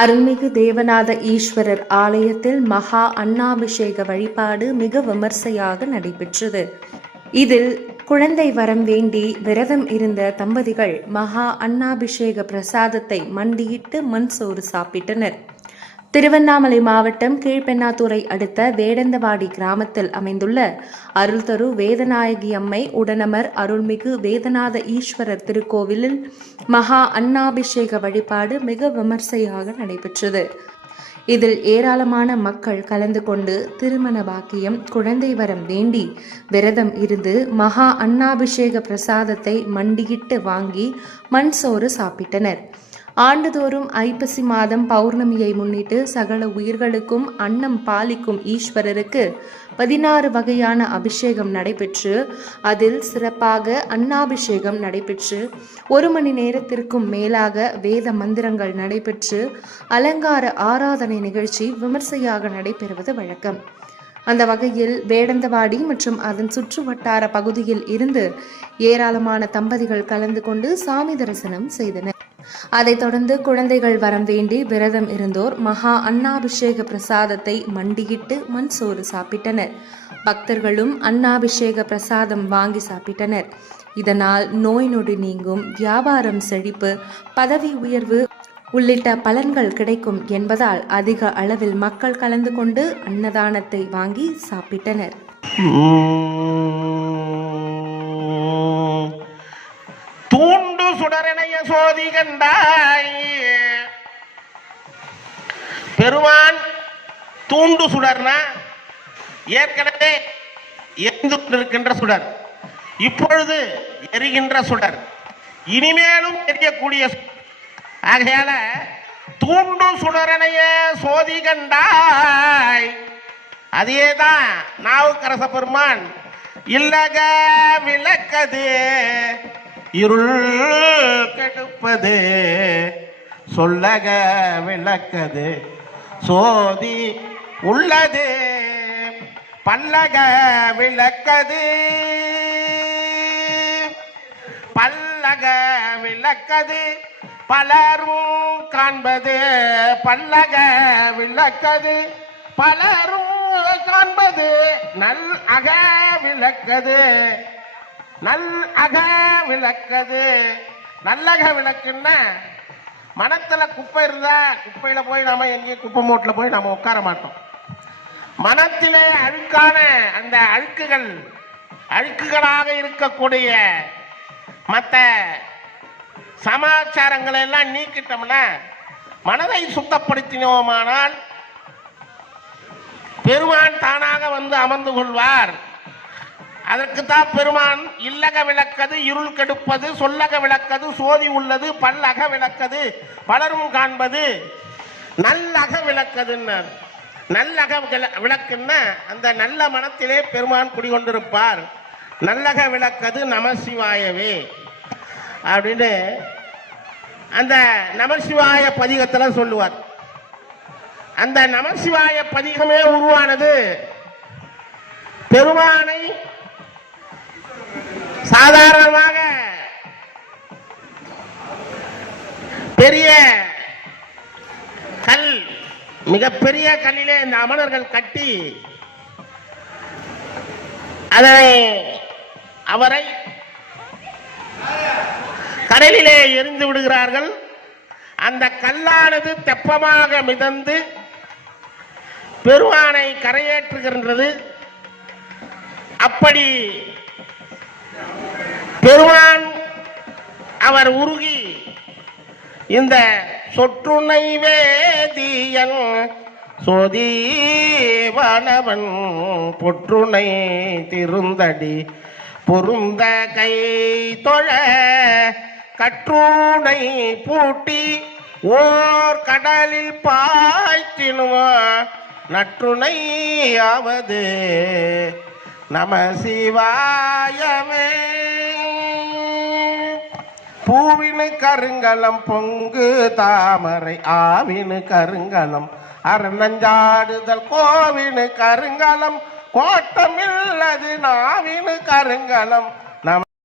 அருள்மிகு தேவநாத ஈஸ்வரர் ஆலயத்தில் மகா அன்னாபிஷேக வழிபாடு மிக விமர்சையாக நடைபெற்றது. இதில் குழந்தை வரம் வேண்டி விரதம் இருந்த தம்பதிகள் மகா அன்னாபிஷேக பிரசாதத்தை மண்டியிட்டு மண் சோறு சாப்பிட்டனர். திருவண்ணாமலை மாவட்டம் கீழ்பெண்ணாத்துறை அடுத்த வேடந்தவாடி கிராமத்தில் அமைந்துள்ள அருள்தரு வேதநாயகி அம்மை உடனமர் அருள்மிகு வேதநாத ஈஸ்வரர் திருக்கோவிலில் மகா அன்னாபிஷேக வழிபாடு மிக விமர்சையாக நடைபெற்றது. இதில் ஏராளமான மக்கள் கலந்து கொண்டு திருமண பாக்கியம் குழந்தை வரம் வேண்டி விரதம் இருந்து மகா அன்னாபிஷேக பிரசாதத்தை மண்டியிட்டு வாங்கி மண் சோறு சாப்பிட்டனர். ஆண்டுதோறும் ஐப்பசி மாதம் பௌர்ணமியை முன்னிட்டு சகல உயிர்களுக்கும் அன்னம் பாலிக்கும் ஈஸ்வரருக்கு பதினாறு வகையான அபிஷேகம் நடைபெற்று அதில் சிறப்பாக அன்னாபிஷேகம் நடைபெற்று ஒரு மணி நேரத்திற்கும் மேலாக வேத மந்திரங்கள் நடைபெற்று அலங்கார ஆராதனை நிகழ்ச்சி விமர்சையாக நடைபெறுவது வழக்கம். அந்த வகையில் வேடந்தவாடி மற்றும் அதன் சுற்று வட்டார பகுதியில் இருந்து ஏராளமான தம்பதிகள் கலந்து கொண்டு சாமி தரிசனம் செய்தனர். அதைத் தொடர்ந்து குழந்தைகள் வரம் வேண்டி விரதம் இருந்தோர் மகா அன்னாபிஷேக பிரசாதத்தை மண்டியிட்டு மண் சோறு சாப்பிட்டனர். பக்தர்களும் அன்னாபிஷேக பிரசாதம் வாங்கி சாப்பிட்டனர். இதனால் நோய் நொடி நீங்கும் வியாபாரம் செழிப்பு பதவி உயர்வு உள்ளிட்ட பலன்கள் கிடைக்கும் என்பதால் அதிக அளவில் மக்கள் கலந்து கொண்டு அன்னதானத்தை வாங்கி சாப்பிட்டனர். சுடரனைய சோதி கண்டாய். பெருமான் தூண்டு சுடர்னா ஏற்கனவே எரிந்து கொண்டிருக்கின்ற சுடர். இப்பொழுது எரிகின்ற சுடர். இனிமேலும் எரியக்கூடிய ஆகையால தூண்டு சுடரனைய சோதி கண்டாய். அதேதான் நாவுக்கரச பெருமான் இல்லக விளக்கது இருள் கெடுப்பது சொல்லக விளக்கது. சோதி உள்ளது பல்லக விளக்கது. பல்லக விளக்கது பலரும் காண்பது. பல்லக விளக்கது பலரும் காண்பது. நல் அக விளக்கது நல் அக விளக்கது. நல்லக விளக்குன்னா மனத்துல குப்பை இருந்தா குப்பையில போய் நாம எங்கேயும் குப்பை மூட்டில் போய் நாம உட்கார மாட்டோம். மனத்திலே அழுக்கான அந்த அழுக்குகள் அழுக்குகளாக இருக்கக்கூடிய மற்ற சமாச்சாரங்களை எல்லாம் நீக்கிட்டோம்னா மனதை சுத்தப்படுத்தினோமானால் பெருமான் தானாக வந்து அமர்ந்து கொள்வார். அதற்குத்தான் பெருமான் இல்லக விளக்கது இருள் கெடுப்பது சொல்லக விளக்கது சோதி உள்ளது பல்லக விளக்கது பலரும் காண்பது. நல்லக விளக்கதுன்னார். நல்லக விள- விளக்குன்னா அந்த நல்ல மனத்திலே பெருமான் குடிகொண்டிருப்பார். நல்லக விளக்கது நமசிவாயவே. அப்படின்னு அந்த நமசிவாய பதிகத்தில் சொல்லுவார். அந்த நமசிவாய பதிகமே உருவானது பெருமானை சாதாரணமாக பெரிய கல் மிகப்பெரிய கல்லிலே இந்த அமணர்கள் கட்டி அதனை அவரை கடலிலே எரிந்து விடுகிறார்கள். அந்த கல்லானது தெப்பமாக மிதந்து பெருமானை கரையேற்றுகின்றது. அப்படி பெருமான் அவர் உருகி இந்த சொற்றுணை வேதியன் சொதீவனவன் பொற்றுணை திருந்தடி பொருந்த கை தொழ கற்றுணை பூட்டி ஓர் கடலில் பாய்ச்சினுமா நற்றுணையாவது நம சிவாயமே பூவினு கருங்கலம் பொங்கு தாமரை ஆவினு கருங்கலம் அரணஞ்சாடுதல் கோவினு கருங்கலம் கோட்டமில்லது நாவினு கருங்கலம்.